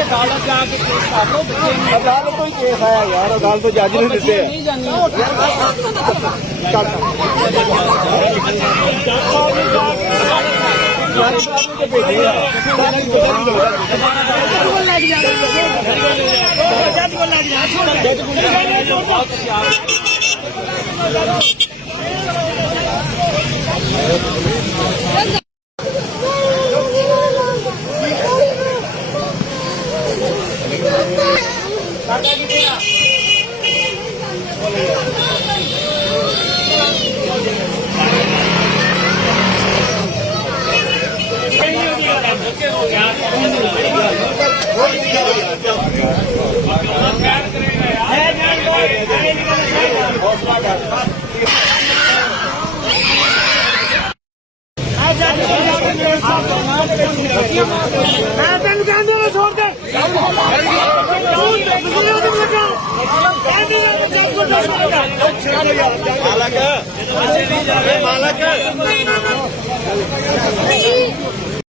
अदालत जाके केस कर लो। अदालत तो ही केस आया यार, अदालत तो जज ने दिते है। मालक